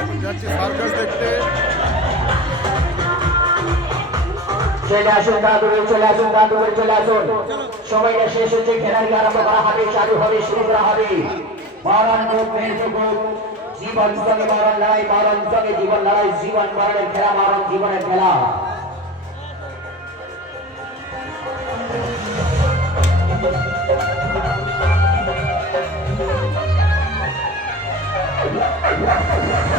এখন যাচ্ছি সার্কাস দেখতে। চলে আসুন দাদুরে, চলে আসুন দাদুরে, চলে আসুন। সময়টা শেষ হচ্ছে, খেলাটি আরম্ভ করা হবে, চালু হবে, শুরু করা হবে। মরণ মুখের জগৎ, জীবন সঙ্গে মরণ লড়াই, মরণ সঙ্গে জীবন লড়াই, জীবন মরণের খেলা, মরণ জীবনের খেলা।